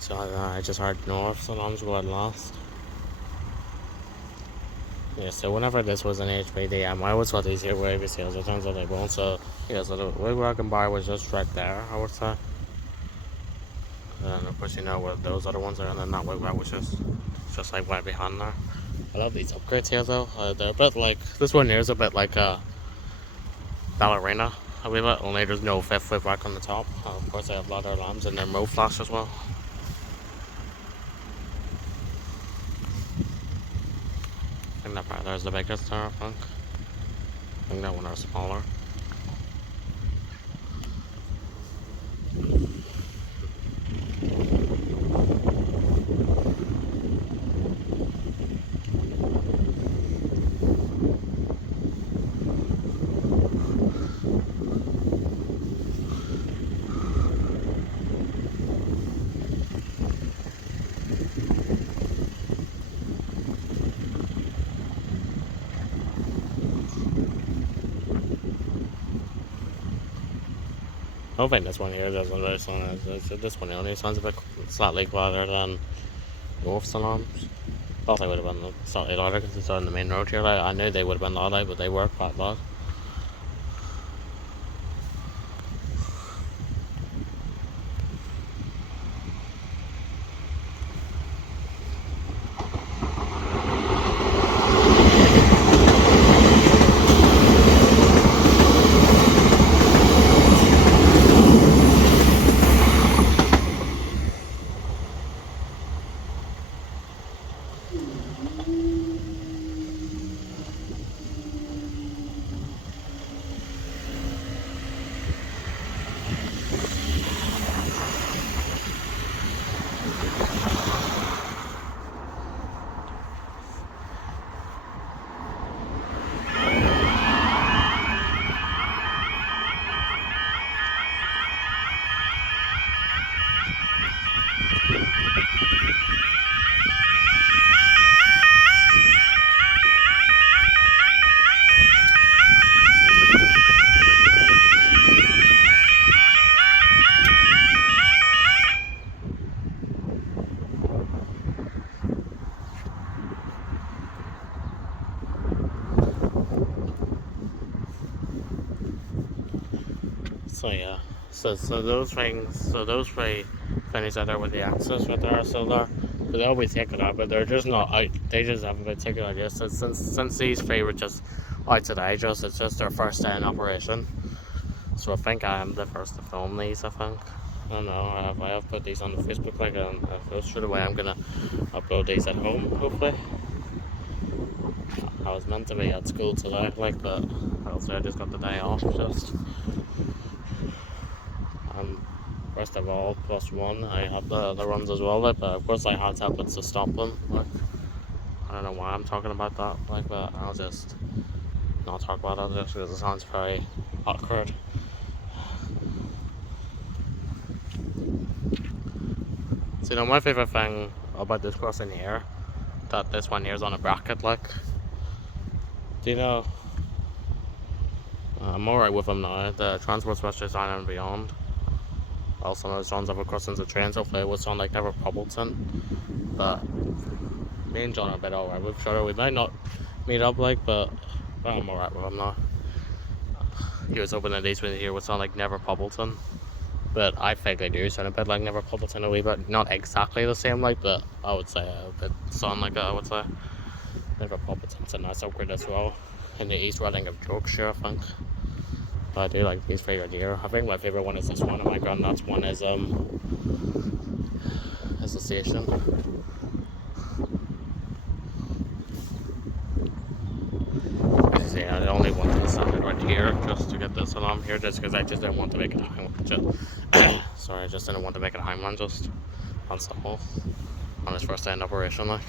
So I just heard north alarms go at last. Yeah, so whenever this was an HPD, I always thought these here were ABCs. It turns out they won't. So yeah, so the wigwag bar was just right there, I would say. And of course, you know where those other ones are, and then that wigwag was just like right behind there. I love these upgrades here though. They're a bit like this one here is a bit like Ballerina. I believe it. Only there's no fifth wigwag on the top. Of course, they have ladder alarms and their mode flash as well. I think that part there is the biggest there, I think that one is smaller. I don't think this one here doesn't really sound this one only sounds a bit slightly quieter than Wolf's alarms. Thought they would have been slightly louder because it's on the main road here. I knew they would have been louder, but they were quite loud. So yeah, so those three things that are with the axis right there are still there. But they always take it out, but they're just not out. They just haven't been taken out yet. So since these three were out today. It's just their first day in operation. So I think I am the first to film these. I think. I don't know. I have put these on the Facebook like straight away. I'm gonna upload these at home. Hopefully. I was meant to be at school today, like, but obviously I just got the day off. Just first of all, +1. I had the runs as well, like, but of course I had tablets to stop them. Like, I don't know why I'm talking about that, like, but I'll just not talk about it just because it sounds very awkward. So, my favourite thing about this crossing here, that this one here is on a bracket, like, do you know, I'm alright with them now. The transport specialist on and beyond. Also, those John's ever crossing the trains, hopefully it was on like Never Poppleton. But me and John are a bit alright with each other. We might not meet up, like, but I'm alright with him now. He was hoping that these would here would sound like Never Poppleton. But I think they do sound a bit like Never Poppleton a wee bit. Not exactly the same, like, but I would say a bit sound like it, I would say. Never Poppleton's a nice upgrade as well. In the East Riding of Yorkshire, I think. But I do like these favourite here. I think my favourite one is this one, and my granddad's one is the station. As you see, I only wanted to stand it right here just to get this alarm here, just because I just didn't want to make it sorry, I just didn't want to make it a Heimland just on Stumble on his first day in operation, like.